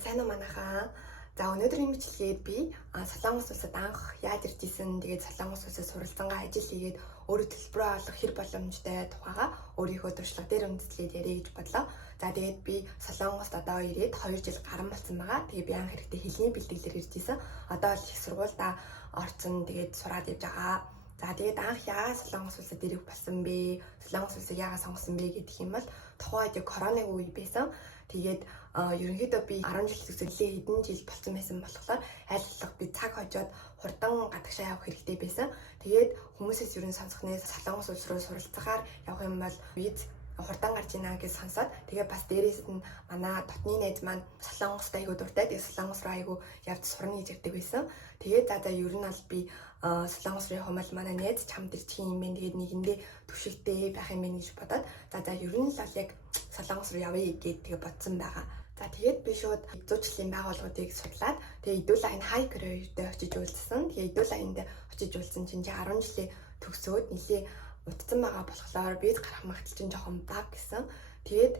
Сайн уу манайхаа. За өнөөдрийн бичлэгээд би Солонгос улсад анх яаж ирж исэн, тэгээд Солонгос улсад суралцангаа ажил хийгээд өөрийн төлбөрөө олох хэр боломжтой тухайга өөрийнхөө туршлага дээр үндэслээд ярих гэж бодлоо. За тэгээд би Солонгост одоо ирээд 2 жил гарсан болсон байгаа. Тэгээд би анх хэрэгтэй хэлний бэлтгэлээр ирж исэн. Одоо л их сургуультай орсон, тэгээд сураад явж байгаа. За тэгээд анх яагаад Солонгос улсад ирэх болсон бэ? Солонгос улсыг яагаад сонгосон бэ гэдэг юм бол тухайн үед коронавигийн үе байсан. Тэгээд ерөнхийдөө би 10 жил төгсөлөө хэдэн жил болсон байсан болохоор аль болох би цаг хожоод хурдан гадагшаа явах хэрэгтэй байсан. Тэгээд хүмүүсээс ерөн сонсох нэ Солонгос улс руу суралцахаар явах юм бол виз хурдан гарч ийна гэж сонсоод тэгээд бас дээрээс нь манай дотны найз маань Солонгост айгуу дуртай. Тэгээд Солонгос руу айгуу явж сурна гэж ярьдаг байсан. Тэгээд за ер нь бол би Солонгос руу явах юм манай найз чамд ирчих юм бэ. Тэгээд нэгэндээ түвшигтэй байх юм бэ гэж бодоод за ер нь л яг Солонгос руу явъя гэж тэгээд бодсон байгаа. За тэгээд би шууд зуучлалын байгууллагуудыг судлаад тэгээд Идүүл айн хайкертэй очиж уулзсан. Тэгээд Идүүл айнд очиж уулзсан чинь 10 жилийн төгсөөд нэлээ утсан байгаа болохоор бид гарах магадлал чинь жоохон баг гэсэн. Тэгээд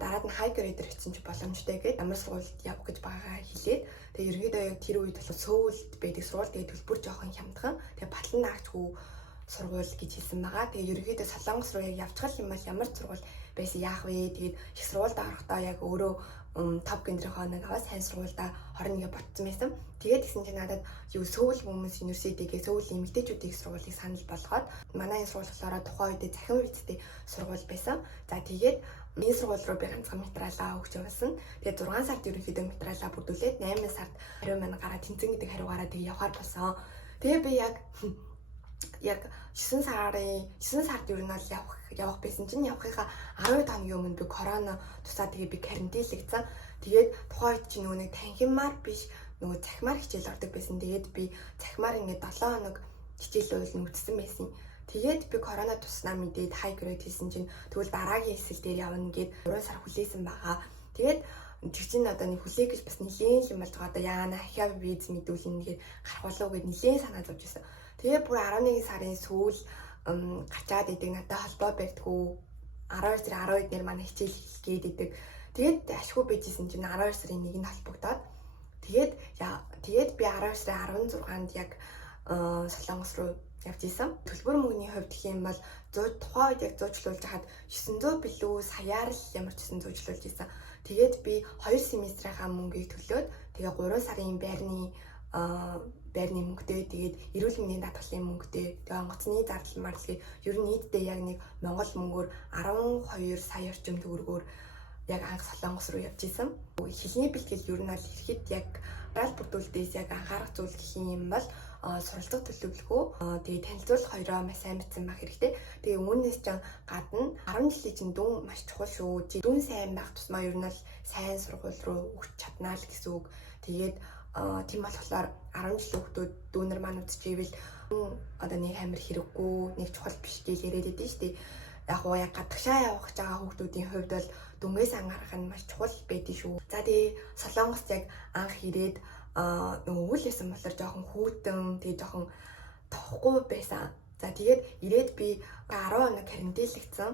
дараад нь хайкер дээр очисон чи боломжтой гэдэг ямар сургуульд явах гэж байгаагаа хэлээд тэгээд ерөнхийдөө яг тэр үед бол Сөүлд байдаг сургууль тэгээд төлбөр жоохон хямдхан. Тэгээд Батлан даагчгүй сургууль гэж хэлсэн байгаа. Тэгээд ерөнхийдөө Солонгос руу яг явчихал юм бол ямар сургууль байсан яах вэ? Тэгээд их сургуульд орохдоо яг өөрөө топ гендрийнхоо нэг аваа сайн сургуультай хорно гэж бодсон байсан. Тэгээд тэгсэн чинь надад Сөүл Women's University-гээ Сөүлийн эмэгтэйчүүдийн сургуулийг санал болгоод манай энэ сургууль болохоор тухайн үед захин визтэй сургууль байсан. За тэгээд энэ сургууль руу би ганцхан материалаа өгч явуулсан. Тэгээд 6 сард ерөнхийдөө материалаа бүрдүүлээд 8 сард хариу маань гараад тэнцэн гэдэг хариугаараа тэгээд явахаар болсон. Тэгээд би яг 9 сард ер нь бол явах байсан чинь явахынхаа 12 хоногийн өмнө би корона тусаад тэгээд би карантинлэгдсэн. Тэгээд тухайн үед чинь нөгөө нэг танхимаар биш нөгөө цахимаар хичээл ордог байсан. Тэгээд би цахимаар ингээд 7 хоног хичээл уйлн үтсэн байсан. Тэгээд би корона туснаа мэдээд хайгрейд хийсэн чинь тэгвэл дараагийн эсэл дээр явна гэд 3 сар хүлээсэн байгаа. Тэгээд тэр чинь одоо нэг хүлээх гэж бас нэлээд юм болж байгаа. Одоо яана ахиа виз мэдүүлнэ гэхээр гарах болов гэд нэлээд санаа зовж байсан. Тэгээ бүр 11 сарын сүүл гачаад идэг надад холбоо барьдгүй 12 сарын 12-нд манай хичээл хийгээд идэг. Тэгээд ашгүй байжсэн чинь 12 сарын 1-нд холбогдоод тэгээд би 12 сарын 16-нд яг Солонгос руу явж исэн. Төлбөр мөнгөний хувьд гэх юм бол тухайн үед яг зуучлуулж хахад 900 билүү саяар л ямар ч гэсэн зуучлуулж исэн. Тэгээд би 2 семестрийнхаа мөнгийг төлөөд тэгээ 3 сарын байрны мөнгөтэй тэгээд эрүүл мэндийн даатгалын мөнгөтэй тэгээд онгоцны зардал марлыг ер нь нийтдээ яг нэг Монгол мөнгөөр 12 сая орчим төгрөгөөр яг анх Солонгос руу явж исэн. Хэлний бэлтгэл ер нь аль ихэд яг байр бүрдүүлэлтээс яг анхаарах зүйл гэх юм бол суралцах төлөвлөгөө тэгээд танилцуулах хоёроо маш сайн бичсэн байх хэрэгтэй. Тэгээд үүнээс ч гадна 10 жилийн чинь дүн маш чухал шүү. Дүн сайн байх тусмаа ер нь бол сайн сургууль руу өгч чаднаа л гэсэн үг. Тэгээд тийм болохоор 10 жилийн хүүхдүүд дүүнер маань үзчихвэл одоо нэг амир хэрэггүй, нэг чухал биш гэж яриад байдсан шүү дээ. Яг гадагшаа явах гэж байгаа хүүхдүүдийн хувьд бол дүнгээс анхаарах нь маш чухал байдгийг шүү. За тэгээ Солонгост яг анх ирээд нөгөө үйл ясан болохоор жоохон хүүтэн тэгээ жоохон тоохгүй байсан. За тэгээд ирээд би 10 хоног карантинлэгдсэн.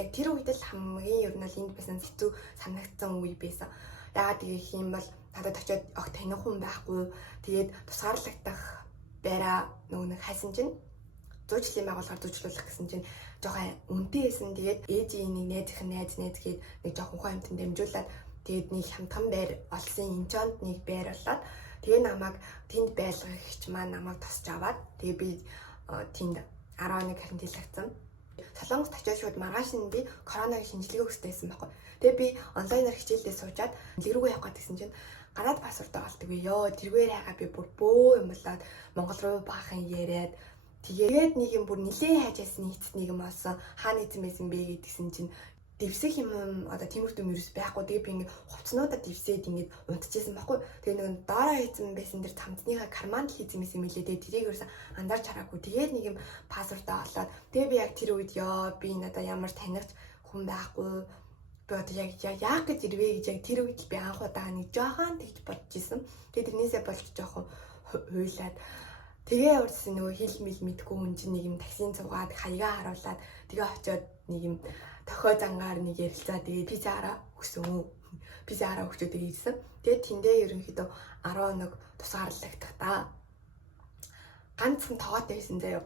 Яг тэр үед л хамгийн ер нь энд байсан хэцүү санагдсан үе байсан. Яагаад гэх юм бол надад очиод огт таних хүн байхгүй. Тэгээд тусгаарлагдах байраа нөгөө нэг хайсан чинь зуучлалын байгууллагаар зуучлуулах гэсэн чинь жоохон үнэтэй байсан. Тэгээд ээжийн нэг найз гээд нэг жоохон хүн амтан дамжуулаад тэгээд нэг хямдхан байр олсон Инчонд нэг байр болоод тэгээд намайг тэнд байлгагч маань намайг тосч аваад тэгээд би тэнд 10 хоног карантинлагдсан. Солонгост очиж шууд маргааш нь би коронавигийн шинжилгээ өгсөйсэн байхгүй. Тэгээ би онлайнаар хичээлдээ суучаад тэрүүгээ явах гэсэн чинь гадаад паспортоо олдоггүй ёо тэргээр хайгаа би бүр бөө юм болоод Монгол руу баахан яриад тэгээд нэг юм бүр нилээн хайжсэн нийцэд нэг юм олсон хаана ийцэн байсан бэ гэдгсэн чинь дэвсэх юм одоо тиймэрхүү юм ерөөс байхгүй. Тэгээ би ингээд хувцснуудаа дэвсээд ингээд унтчихсан байхгүй. Тэгээ нэг доороо хийсэн байсан дэр цамцныхаа карманд хийсэн мэс юм лээ. Тэгээ тэрийг ерөөс андарч хараагүй. Тэгээд нэг юм паспортоо олоод тэгээ би яг тэр үед ёо би надаа ямар танигч хүн байхгүй. Би одоо яг яах гэж ирвэ гэж яг тэр үед би анх удаа нэг жоохон тэгж бодож исэн. Тэгээ тэрнээсээ болж жоохон хуйлаад тэгээ урьдсан нөгөө хил мэл мэдгүй хүн чинь нэг юм таксийн цугаад хаягаа харуулад тэгээ очиод нэг юм тохой зангаар нэг ярилцаа тэгээд пиццаараа өгсөн. PCR өгчөөд ирсэн. Тэгээд тэндээ ерөнхийдөө 11 тусгаарлагдах ганцхан тоогоотой байсан заяа.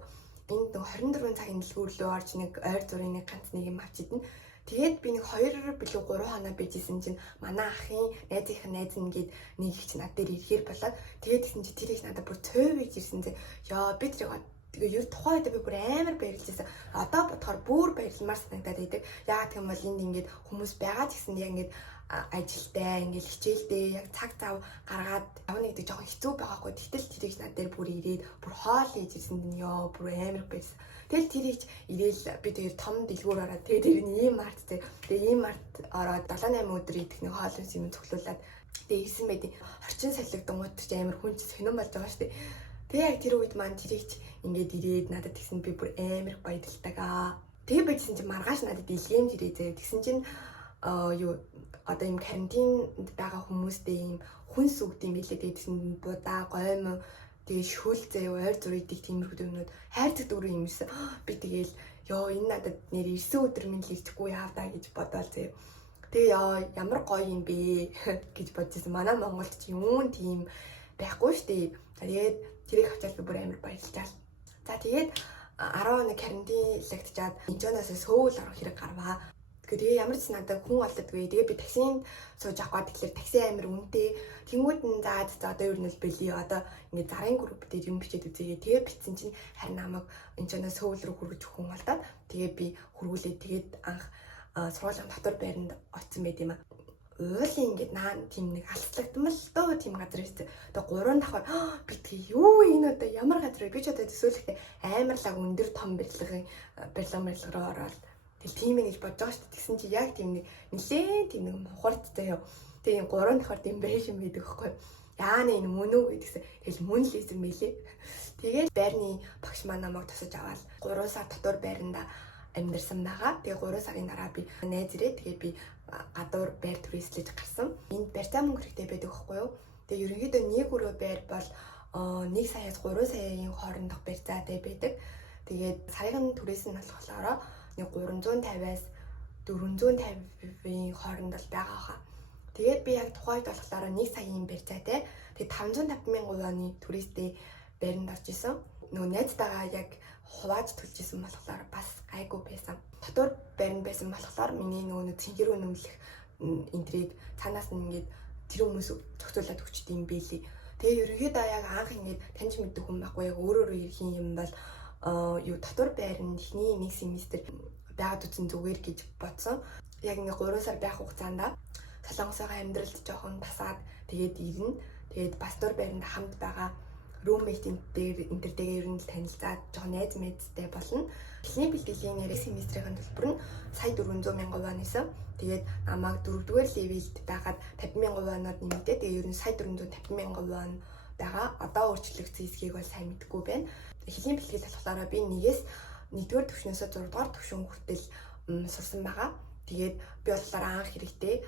Энд нэг 24 цагийн дэлгүүр рүү орж нэг ойр зургийн нэг ганц нэг юм авч идэн. Тэгээд би нэг 2 билүү 3 хоноо bijсэн чинь манай ахын найзынх нь найз нэгээд нэг их чи над дээр ирэхээр болоод тэгээд тэгсэн чи тэр их надад бүр цөөвж ирсэн зэ. Яа би тэрийг тэгээ ер тухайн үед би бүр амар баярлажсэн. Одоо бодохоор бүр баярламар санагдаад байдаг. Яагаад гэвэл энд ингээд хүмүүс байгаа ч гэсэн яг ингээд ажилтай ингээд хичээлдээ яг цаг зав гаргаад явна гэдэг жоохон хэцүү байгаахгүй. Тэгтэл тэрийг над дээр бүр ирээд бүр хоол хийж ирсэн нь ёо бүр амар баярсан. Тэгэл тэрийг ирээл би тэр том дэлгүүр ороод тэгээ тэр нь ийм март тэгээ ийм март ороод 7-8 өдөр идэх нэг хоол юм цуглуулад тэгээ ирсэн байдیں۔ Орчин салхигдангууд ч амар хүн ч хинэн болж байгаа шүү дээ. Тэгээ яг тэр үед маань тэрийг ингээд ирээд надад тэгсэн би бүр амар баярлалаа. Тэгээ бичсэн чинь маргааш надад илгээмж ирээ заяа. Тэгсэн чинь одоо юм карантинд байгаа хүмүүстэй юм хүнс өгд юм билээ. Тэгсэн будаа гойм тэгээ шүл заяа ойр зур идэх тиймэрхүү юмнууд хайрцаг дөрөв юм ирсэн. Би тэгээл ёо энэ надад нэр 9 өдөр минь хэлчихгүй яавдаа гэж бодоол заяа. Тэгээ ёо ямар гоё юм бэ гэж бодчихсон. Манай Монголд ч юм тийм байхгүй штэ. Тэгээд тэрийг авчаад би бүр амар баярлалаа. За тэгээд 11 карантинлагдчаад инженероос Сөүл орох хэрэг гарваа. Тэгээ ямар ч надад хүн олддгүй. Тэгээ би таксинд сууж авах тэгэхээр такси амар үнэтэй. Тэнгүүд нь заад за одоо ер нь л бэлий. Одоо ингээд зарын групп дээр юм бичээд үзье. Тэгээ бичсэн чинь харин намайг инженероос Сөүл рүү хүргэж хүн олдоод тэгээ би хөргүүлээд тэгээд анх сургуулийн дотор байранд очсон байт юм аа. Уулын ингээд наан тийм нэг алслагдмал дөө тийм газар байсан. Тэгээ 3 давхар би тэгээ юу энэ одоо ямар газар вэ? Би ч одоо төсөөлөхдөө амарлаг өндөр том барилга руу ороод тэгэл тийм ээ гэж бодож байгаа шүү дээ. Тэгсэн чи яг тийм нэг нэлээд тийм нэг мухарцтай яв. Тэгээ 3 давхар тийм байшин байдаг байхгүй. Яана энэ мөн үү гэдгсэн. Тэгэл мөн л ийсэн мэлээ. Тэгээд байрны багш маань намайг тусаж аваад 3 сар дотор байранда амьдарсан байгаа. Тэгээ 3 сарын дараа би найз ирээ. Тэгээ би гадуур байр түрээслэж гарсан. Энд барьцаа мөнгө хэрэгтэй байдаг байхгүй юу? Тэгээ ерөнхийдөө нэг өрөө байр бол 1 саяас 3 саягийн хоорондох барьцаатай байдаг. Тэгээд саягийн түрээс нь болохоор нэг 350-аас 450-ийн хооронд бол байгаа хаа. Тэгээд би яг тухайд болохоор 1 саягийн барьцаатай. Тэгээд 550,000 оны түрээстэй байранд орж исэн. Нөгөө найзтайгаа яг хувааж төлж исэн болохоор бас гайгүй байсан. Дотор байранд байсан болохоор миний нөгөө цэнхэр үнэмлэх энтрийг цаанаас нь ингээд тэр хүмүүс зохицуулаад өгчт юм бэлий. Тэгээ ерөнхийдөө яг анх ингээд таньж мэддэг хүн байхгүй яг өөрөө ирэх юм бол дотор байранд ихний 1 семестр байгаад үзэн зүгээр гэж бодсон. Яг ингээд 3 сар байх хугацаанд Солонгосоо амьдралд жоохон тасаад тэгээд ирнэ. Тэгээд бас дотор байранд хамт байгаа roommate энтертэйгээ ер нь танилцаад жоохон найз мэдтэй болно. Эхний бэлтгэлийн нэр семестрийн төлбөр нь сая 400,000 вон байсан. Тэгээд намайг 4-р левелд байгаад 50,000 воноор нэмэгдээ. Тэгээд ер нь сая 450,000 вон байгаа. Одоо өөрчлөгдсөн хэсгийг бол сайн мэдэхгүй байна. Эхний бэлтгэл болохоор би 1-р төвшнөөс 6-р төвшин хүртэл сурсан байгаа. Тэгээд би болохоор анх хэрэгтэй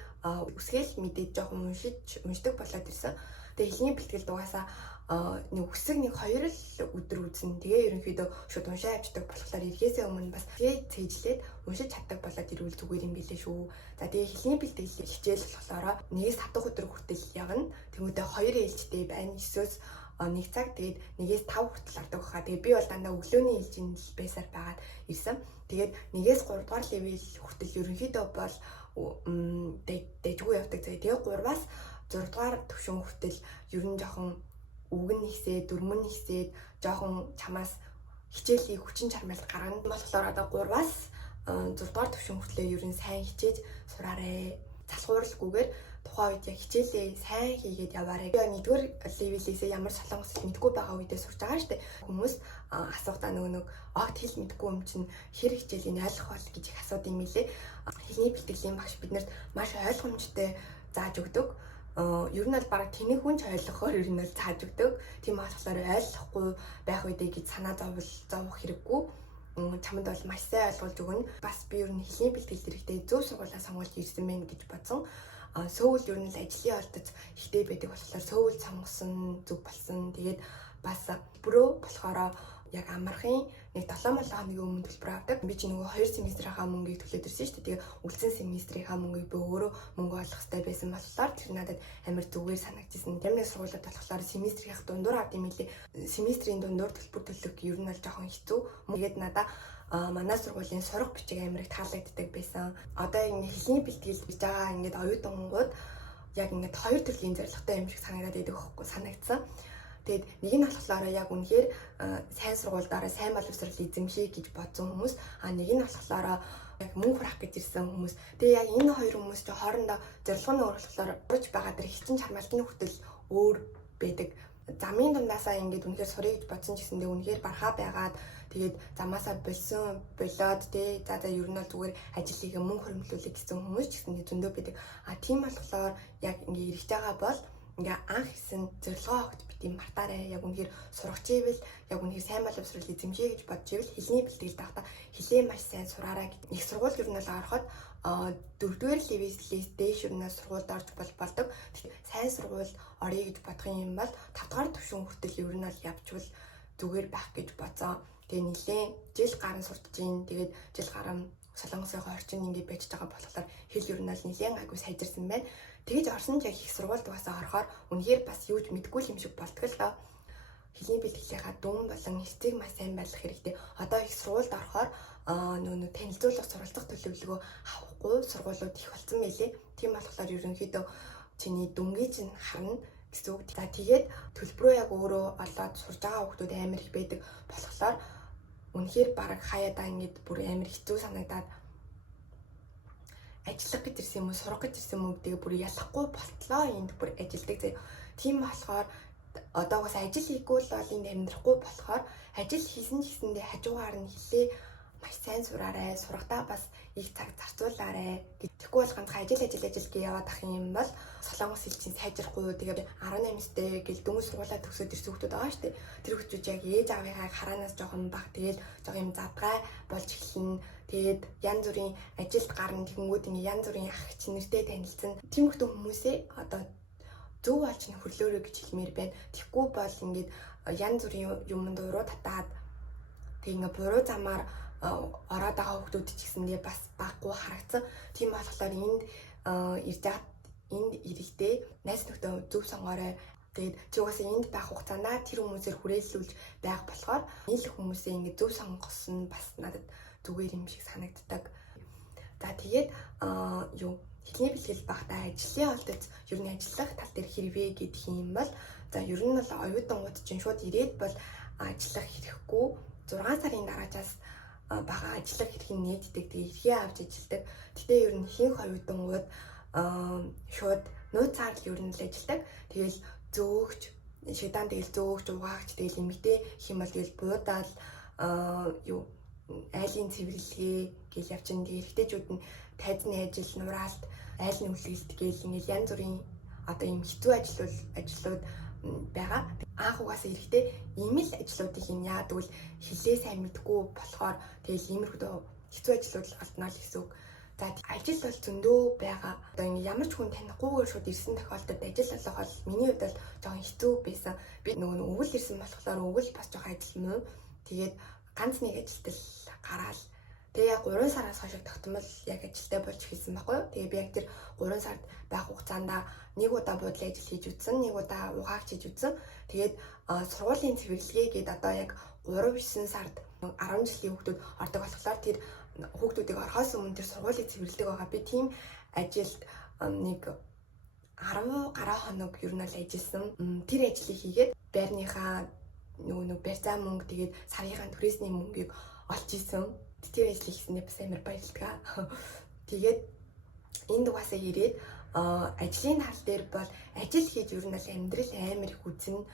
үсгээл мэдээд жоохон уншдаг болоод ирсэн. Тэгээд эхний бэлтгэл дугаасаа нэг үсэг нэг 2 л өдөр үзнэ. Тэгээ ерөнхийдөө шууд уншаа авчдаг болохоор эргээсээ өмнө бас тэгээ цээжлээд уншиж чаддаг болоод ирвэл зүгээр юм билээ шүү. За тэгээ эхний бэлтгэл хичээл болохоор 1-5 өдөр хүртэл явна. Тэмүүтээ 2 ээлжтэй байна. 9-өөс 1 цаг тэгээд 1-5 хүртэл ордог хаа. Тэгээ би бол дандаа өглөөний ээлжинд байсаар байгаад ирсэн. Тэгээд 1-3 дугаар левел хүртэл ерөнхийдөө бол дэжгүй явдаг. Тэгээ 3-аас 6 дугаар төвшин хүртэл ер нь жоохон үгэн нэгсээ, дөрмөн нэгсээд жоохон чамаас хичээлийн хүчин чармайлт гаргана болохоор одоо 3-аас 6 дугаар төвшин хүртэл ер нь сайн хичээж сураарэ. Залхууралгүйгээр тухайн үед яг хичээлээ сайн хийгээд яваарэ. Би 1-р левелээсээ ямар солонгос хэл мэдгүй байгаа үедээ сурж байгаа штэ. Хүмүүс асуухдаа нөгөө огт хэл мэдгүй юм чинь хэр хичээлийн ойлгох бол гэж их асуудаг юм лээ. Хэлний бэлтгэлийн багш биднэрт маш ойлгомжтой зааж өгдөг. Ер нь бол баг тэнийг хүн ч ойлгохоор ер нь бол зааж өгдөг. Тийм болохоор ойлгохгүй байх үедээ гэж санаа зовох хэрэггүй. Чамд бол маш сайн ойлгуулж өгнө. Бас би ер нь хэлний бэлтгэл хэрэгтэй зөв сургуулаа сонгож ирсэн мэн гэж бодсон. Сөүл ер нь л ажлын ордоц ихтэй байдаг болохоор Сөүл сонгосон зүг болсон. Тэгээд бас бөрөө болохоор яг амархын нэг 7 хоногийн өмнө төлбөр авдаг. Би чи нөгөө 2 семестрийнхаа мөнгийг төлөөд ирсэн шүү дээ. Тэгээ үлдсэн семестрийнхаа мөнгийг би өөрөө мөнгө олох хэрэгтэй байсан болохоор тэр надад амар зүгээр санагдчихсэн. Тэр нэг сургуулиуд болохоор семестрийнх дундуур авд юм лээ. Семестрийн дундуур төлбөр төлөх ер нь бол жоохон хэцүү. Тэгээд надаа манай сургуулийн сурах бичиг амар их таалагддаг байсан. Одоо ингэ хэлний бэлтгэл хийж байгаа ингээд оюутангууд яг ингээд хоёр төрлийн зорилготой юм шиг санагдаад байдаг хөхгүй санагдсан. Тэгээд нэг нь болохоор яг үнэхээр сайн сургуульдаараа сайн боловсрол эзэмшээ гэж бодсон хүмүүс, нэг нь болохоор яг мөнгө хүрах гэж ирсэн хүмүүс. Тэгээ яг энэ хоёр хүмүүс ч хоорондоо зорилго нь өөр болохоор урж байгаа тэр хичин чармайлтны хүртэл өөр байдаг. Замын дундаасаа ингээд үнэхээр сурах гэж бодсон ч гэсэндээ үнэхээр бархаа байгаад тэгээд замаасаа болоод тий за ер нь бол зүгээр ажил хийгээ мөнгө хөрвүүлэх гэсэн хүмүүс ч гэсэндээ зөндөө байдаг. Тийм болохоор яг ингээд ирж байгаа бол ингээ анх хийсэн зорилгоо огт бити мартаарай. Яг үнэхээр сурах чивэл яг үнэхээр сайн боловсрол эзэмшээ гэж бодож ивэл хэлний бэлтгэл давтаа хэлээ маш сайн сураарай. Их сургууль ер нь бол ороход 4-р левелээс дээш ер нь сургуульд орж болдог. Сайн сургууль орё гэж бодох юм бол 5-р түвшин хүртэл ер нь бол явжвал зүгээр байх гэж бодсон. Тэгээ нэлээд жил гарan сурч ийн. Тэгээд жил гарan Солонгосын орчин ингээд байж байгаа болохоор хэл ер нь бол нэлээд айгуу сайжирсан байна. Тэгж орсон ч яг их сургуульд угаасаа орохоор үнэхээр бас юу ч мэдгүй юм шиг болтгоо л доо. Хэлний бэлтгэлийнхаа дүн болон эцэг маш сайн байх хэрэгтэй. Одоо их сургуульд орохоор нөө танилцуулах суралцах төлөвлөгөө авахгүй сургуулиуд их болсон байлээ. Тийм болохоор ерөнхийдөө чиний дүнгийн чинь харна гэсэн үг. За тэгээд төлбөрөө яг өөрөө олоод сурж байгаа хүмүүс амар их байдаг болохоор үнэхээр баг хаяадаа ингээд бүр амар хэцүү санагдаад ажиллах гэж ирсэн юм уу, сурах гэж ирсэн юм уу гэдэг бүр ялахгүй болтлоо энд бүр ажилдаг заяа. Тийм болохоор одоо бас ажил хийгүй л бол энд амьдрахгүй болохоор ажил хийсэн ч гэсэндээ хажуугаар нь хэлээ маш сайн сураарай, сурахтаа бас их цаг зарцуулаарай. Тэгэхгүй бол ганцхан ажил гэж яваад ах юм бол солонгос хэл чинь сайжрахгүй. Тэгээд 18-тэй гэл дөнгөж сургуулаа төгсөөд ирсэн хүмүүс байгаа шүү дээ. Тэр хүмүүс яг ээж аавынхаа хараанаас жоохон баг тэгээд жоохон юм задгай болж эхэлнэ. Тэгээд янз бүрийн ажилд гарна тэгэнгүүт ингээ янз бүрийн ах чинь нэртэй танилцсан. Тийм хүмүүсээ одоо зөв болж хөрлөөрөө гэж хэлмээр байна. Тэгэхгүй бол ингээд янз бүрийн юмд уруу татаад тэг ингээ буруу замаар ороод байгаа хүмүүс ч гэсэндээ бас баггүй харагдсан. Тийм болохоор энд ирж байгаа энд ирэхдээ найз нөхдөд зөв сонгоорой. Тэгээд чи угаасаа энд байх хугацаанд тэр хүмүүсээр хүрээлүүлж байх болохоор нийлэх хүмүүсээ ингээ зөв сонгосон бас надад зүгээр юм шиг санагддаг. За тэгээд хэлний бэлтгэл багтаа ажлын олдоц ер нь ажиллах тал дээр хэрвээ гэдэг юм бол за ер нь бол оюутангууд чинь шууд ирээд бол ажиллах хэрэггүй 6 сарын дараачаас бага ажиллах хэрэг нээддэг. Тэгээ эрхээ авч ажилдаг. Гэтэ ер нь ихэнх оюутангууд шууд нууцаар л ер нь л ажилдаг. Тэгэл зөөгч шидаан тэгэл зөөгч угаагч тэгэл эмэгтэй хэм бол тэгэл буудаал айлын цэвэрлэгээ гэл явчихна. Тэгээ эрэгтэйчүүд нь тайзны ажил, нураалт, айлын үлгэлт гэл ингээл янз бүрийн одоо юм хэцүү ажлууд байгаа. Анх угаасаа эрэхтэй ийм л ажлуудыг ин яа тэгвэл хэлээ сайн мэдгүй болохоор тэгэл иймэрхүү хэцүү ажлууд алднаа л гэсэн үг. За ажил бол зөндөө байгаа. Одоо ингээ ямар ч хүн танихгүйгээр шууд ирсэн тохиолдолд ажил олох бол миний хувьд бол жоохон хэцүү байсан. Би нөгөө өвөл ирсэн болохоор өвөл бас жоохон ажил муу. Тэгээд ганц нэг ажилд л гараал. Тэгээ яг 3 сараас хойш тогтмол яг ажилдаа болж эхэлсэн байхгүй юу. Тэгээ би яг тэр 3 сард байх хугацаанд нэг удаа буудлын ажил хийж үзсэн, нэг удаа угаагч хийж үзсэн. Тэгээд сургуулийн цэвэрлэгээ гээд одоо яг 3-9 сард 10 жилийн хүүхдүүд ордог болохоор тэр хүүхдүүдийг орохоос өмнө тэр сургуулийн цэвэрлдэг байгаа. Би тийм ажилд нэг 10 гаруй хоног ер нь л ажилласан. Тэр ажлыг хийгээд байрныхаа нөгөө барьцаа мөнгө тэгээд сарынхаа түрээсний мөнгийг олж исэн. Тэр ажлыг хийсэндээ бас амар баярлалаа. Тэгээд энд угаасаа ирээд ажлын тал дээр бол ажил хийж ер нь л амьдрал амар их үзнэ.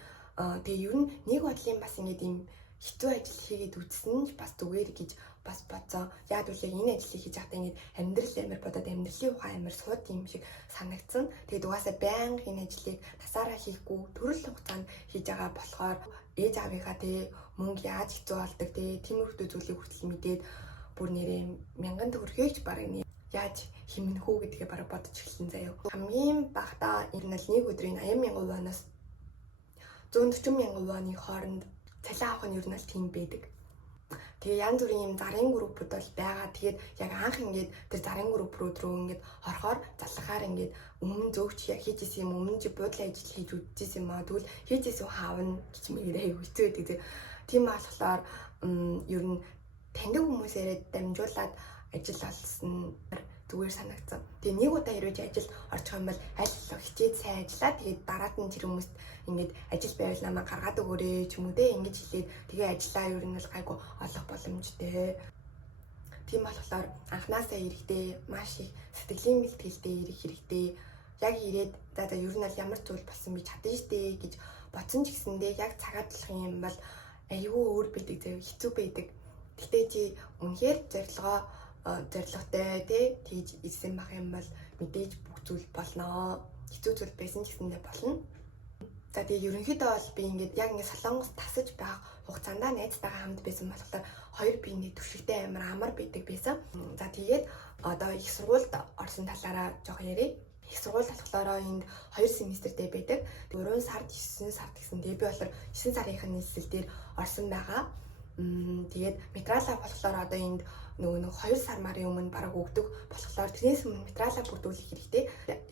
Тэгээ ер нь нэг бодлын бас ингээд юм хэцүү ажил хийгээд үзнэ ч бас зүгээр гэж бас бодсон. Яг үгүй энэ ажлыг хийж байхдаа ингээд амьдрал амар бодоод амьдралын ухаан амар сууд юм шиг санагдсан. Тэгээд угаасаа байнга энэ ажлыг тасаараа хийхгүй төрөл хугацаанд хийж байгаа болохоор ээж аавынхаа тэгээ мөнгө яаж хэцүү болдог тиймэрхүү зүйлийг хүртэл мэдээд бүр нэрээ 1000 төгрөгөөч бараг яаж хэмнэх үү гэдгээ бараг бодож эхэлсэн заяа. Хамгийн багадаа ер нь нэг өдрийн 80,000 воноос 140,000 воны хооронд цалин авах нь ер нь л тийм байдаг. Тэгээ янз бүрийн юм зарын группүүд бол байгаа. Тэгээд яг анх ингээд тэр зарын группүүд рүү ингээд орохоор залхахаар ингээд өмнө зөөгч яг хийж исэн юм өмнө чи буудлын ажил хийж үзсэн юм аа тэгвэл хийж исэн хаавна гэж мэгээр аяг хэцүү байдаг. Тийм болохоор ер нь таньдаг хүмүүсээрээ дамжуулаад ажил олсон зүгээр санагдсан. Тэгээ нэг удаа хэрвээ ажил орчих юм бол аль хичээд сайн ажиллаа. Тэгээд дараад нь тэр хүмүүст ингээд ажил байвал намайг гаргаад өгөөрэй ч юм уу те ингэж хэлээд тэгээ ажиллаа ер нь л гайгүй олох боломжтой. Тийм болохоор анханасаа иргэдээ маш их сэтгэлийн бэлтгэлтэй ирэх хэрэгтэй. Яг ирээд за ер нь л ямар зүйл болсон би чадна штэ гэж бодсон ч гэсэндээ яг цагаад болох юм бол аюу өөр байдаг заяа хэцүү байдаг. Гэтэ чи үнэхээр зорилготой тэгж ирсэн байх юм бол мэдээж бүх зүйл болно. Хэцүү зүйл байсан ч гэсэндээ болно. За тэгээ ерөнхийдөө бол би ингээд яг ингээд Солонгос тасаж байх хугацаанд найзтайгаа хамт байсан болохоор хоёр биений түвшигтэй амар байдаг байсан. За тэгээд одоо их сургуульд орсон талаараа жоох ярив. Их сургууль болохоор энд 2 семестртэй байдаг. 3 сард 9 сард гэсэн. Тэгээ би болохоор 9 сарын нийслэл дээр орсон байгаа. Тэгээд материалаа болохоор одоо энд нөгөө 2 сар марын өмнө бараг өгдөг болохоор тэрнээс өмнө материалаа бүрдүүлэх хэрэгтэй.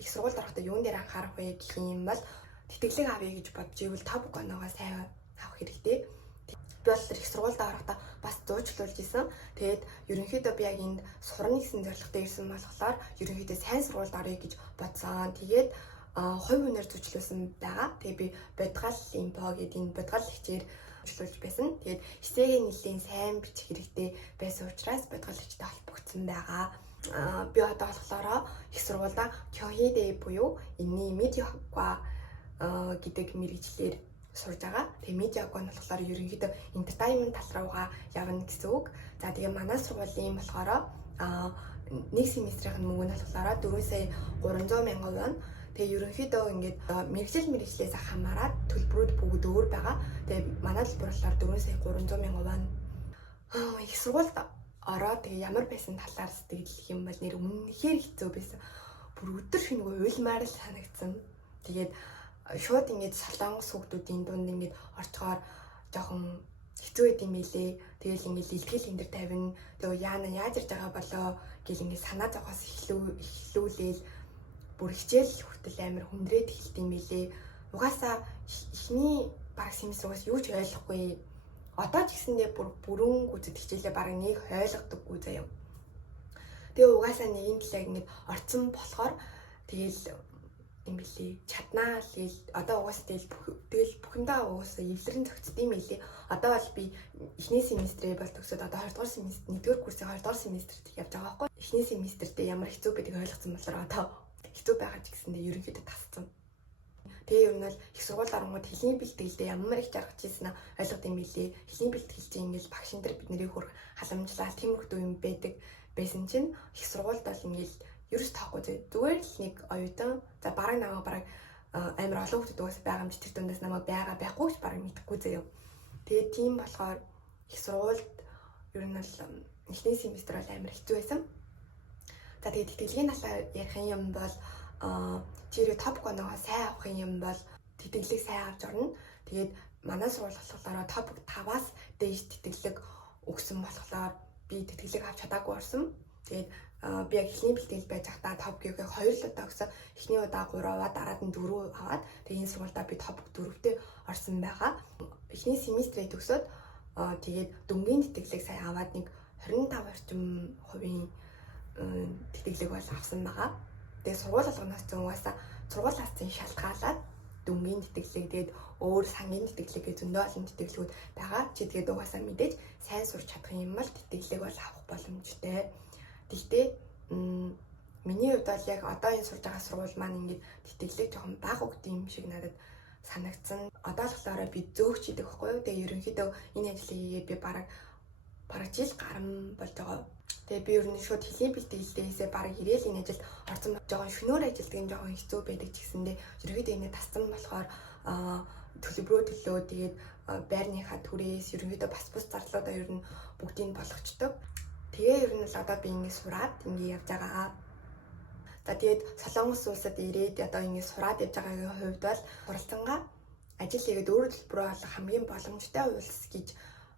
Их сургуульд орохдоо юун дээр анхаарах вэ гэх юм бол тэтгэлэг авъя гэж бодож ивэл топ оноогоо сайн авах хэрэгтэй. Би бол их сургуульд орохдоо бас зуучлуулж исэн. Тэгээд ерөнхийдөө би яг энд сурна гэсэн зорилготой ирсэн болохоор ерөнхийдөө сайн сургуульд орё гэж бодсон. Тэгээд хувь хүнээр зуучлуулсан байгаа. Тэгээ би бодгал импо гэдэг энэ бодгал хичээр зуучлуулж байсан. Тэгээд эсээгээ нэлийн сайн бичих хэрэгтэй байсан учраас бодгал хичтэй холбогдсон байгаа. Би одоо болохоор их сургуульда Кёхидэ буюу энэний медиахва гэдэг мэргэжлэр сурж байгаа. Тэгээ медиаг нь болохоор ерөнхийдөө entertainment тал руугаа явна гэсэн үг. За тэгээ манай сургуулийн болохоор нэг семестрийн мөнгө нь болохоор 4 сая 300 мянган вон. Тэгээ ерөнхийдөө ингээд мэргэжлээс хамаарат төлбөрүүд бүгд өөр байгаа. Тэгээ манай төлбөр болохоор 4 сая 300 мянган вон. Их сургуульд ороод тэгээ ямар байсан талаар сэтгэл юм бол нэр үнэхээр хэцүү байсан. Бүр өдөр шөнөгүй уйлмаар л санагдсан. Тэгээд шууд ингээд солонгос хүүхдүүдийн дунд ингээд орчхоор жоохон хэцүү байд юм билээ. Тэгэл ингээд илтгэл энэ төр тавина. Тэгээ яана яаж ирж байгаа болоо гэл ингээд санаа зовхоос эхлүүлээл бүр хичээл хүртэл амар хүндрээд эхэлт юм билээ. Угаасаа эхний баг семестрээс юу ч ойлгохгүй. Одоо ч гэсэндээ бүрэн гүцэд хичээлээ баг нэг ойлгодоггүй заяа. Тэгээ угаасаа нэгэн талаа ингээд орцсон болохоор тэгэл юм билий чаднаа л одоо угаасаа тэгэл бүхэндээ угаасаа эвлэрэн зөгцдөг юм билий. Одоо бол би эхний семестрээ бол төгсөөд одоо 2 дугаар семестр 1-р курсын 2 дугаар семестрт явж байгаа байхгүй. Эхний семестртээ ямар хэцүү байдгийг ойлгосон болохоор одоо хэцүү байгаа ч гэсэндээ ерөнхийдөө тасцсан. Тэгээ ер нь бол их сургууль оронгууд хэлний бэлтгэлдээ ямар их жаргаж ийсэн ойлгод юм билий. Хэлний бэлтгэлд ингээл багшин дээр бидний хөр халамжлал тиймэрхүү юм байдаг байсан чинь их сургуульд бол ингээл ерөөс тоохгүй зүгээр л нэг оюутан за бараг намайг бараг амар олон хүмүүс угаас байгаа юм чи тэр дундаас намайг байгаа байхгүй ч бараг мэдэхгүй заяа. Тэгээд тийм болохоор их сургуульд ер нь л эхний семестр бол амар хэцүү байсан. За тэгээд тэтгэлгийн талаар ярих юм бол чирээ топ оноогоо сайн авах юм бол тэтгэлэг сайн авч орно. Тэгээд манай сургууль болохоор топ 5-аас дээш тэтгэлэг өгсөн болохоор би тэтгэлэг авч чадаагүй орсон. Тэгээд би яг эхний бэлтгэл байж байхдаа топ гэгээ 2 л удаа өгсөн. Эхний удаа 3 аваад дараад нь 4 аваад тэгээд энэ сургуультай би топ 4-т орсон байгаа. Эхний семестрээ төгсөөд тэгээд дөнгөний тэтгэлэг сайн аваад нэг 25 орчим хувийн тэтгэлэг бол авсан байгаа. Тэгээд сургууль болгоноос ч угаасаа сургуулиас нь шалтгаалаад дөнгөний тэтгэлэг тэгээд өөр сангийн тэтгэлэг зөндөө олон тэтгэлгүүд байгаа. Чи тэгээд угаасаа мэдээж сайн сурч чадах юм бол тэтгэлэг бол авах боломжтой. Гэхдээ миний хувьд бол яг одоо энэ сурж байгаа сургууль маань ингээд тэтгэлэг жоохон бага өгд юм шиг надад санагдсан. Одоо л болохоор би зөөгч идэг байхгүй юу. Тэгээ ерөнхийдөө энэ ажлыг хийгээд би бараг жил гарсан болж байгаа. Тэгээ би ер нь шууд хэлний бэлтгэлдээсээ бараг ирээл энэ ажилд орсон жоохон шөнөөр ажилдаг юм жоохон хэцүү байдаг ч гэсэндээ ерөнхийдөө энэ тасцсан болохоор төлбөрөө төлөө тэгээд байрныхаа түрээс ерөнхийдөө бас бус зарлуудаа ер нь бүгдийг болгочдөг. Тэгээ ер нь л одоо би ингэ сураад ингэ явж байгаа. За тэгээд Солонгос улсад ирээд одоо ингэ сураад явж байгаагийн хувьд бол суралцангаа ажил хийгээд өөрөө төлбөр олох хамгийн боломжтой улс гэж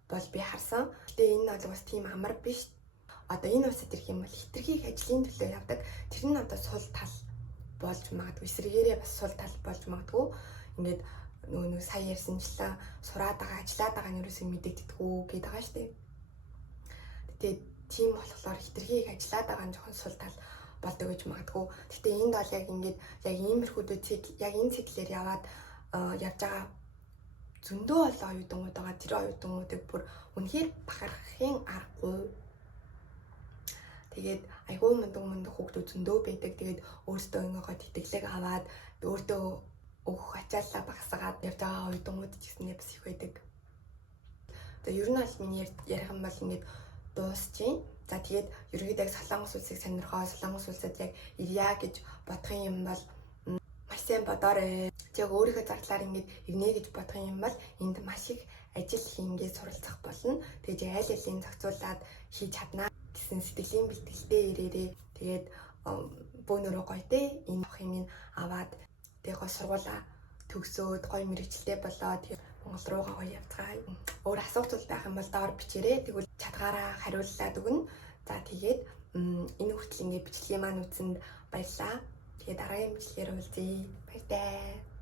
бол би харсан. Гэтэ энэ бол бас тийм амар биш. Одоо энэ улсад ирэх юм бол хэтэрхийх ажлын төлөө явдаг. Тэр нь одоо сул тал болж магадгүй, эсрэгээрээ бас сул тал болж магадгүй. Ингээд нөгөө сая ярьсанчлаа сураад байгаа, ажиллаад байгаа нь юусэн мэдэгддэггүй гэдэг байгаа шүү дээ. Тэгээд тийм болохоор хэтэрхийх ажиллаад байгаа нь жоохон сул тал болдог гэж магадгүй. Гэтэ энд бол яг ингээд яг иймэрхүүдүүд яг энэ циклээр яваад явж байгаа зөндөө олон оюутнууд байгаа. Тэр оюутнуудыг бүр үнэхээр бахархахын аргагүй. Тэгээд айгүй мундаг хүүхдүүд зөндөө байдаг. Тэгээд өөртөө ингээгоо тэтгэлэг аваад өөртөө өгөх ачааллаа багасгаад явж байгаа оюутнууд ч гэснээр бас их байдаг. Тэгээд ер нь аль миний ярих юм бол ингээд дуусчих. За тэгээд ерөнхийдөө Солонгос улсыг сонирхоо, Солонгос улсад яг ирья гэж бодох юм бол маш сайн бодоорой. Яг өөрийнхөө зардлаар ингээд ирнэ гэж бодох юм бол энд маш их ажил хийнгээд суралцах болно. Тэгээд аль алийг зохицуулаад хийж чаднаа гэсэн сэтгэлийн бэлтгэлтэй ирээрээ. Тэгээд бөөнөрөө гоё те энэ хэмээн аваад тэгээд гоё сургуулаа төгсөөд гоё мэрэгчлээ болоод Монгол руугаа гоё явцгаая. Өөр асуулт байх юм бол доор бичээрэй. Тэгвэл чадгаараа хариуллаад өгнө. За тэгээд энэ хүртэл ингээд бичлэгийн маань үзсэнд баярлалаа. Тэгээд дараагийн бичлэгээр уулзъя. Баяртай.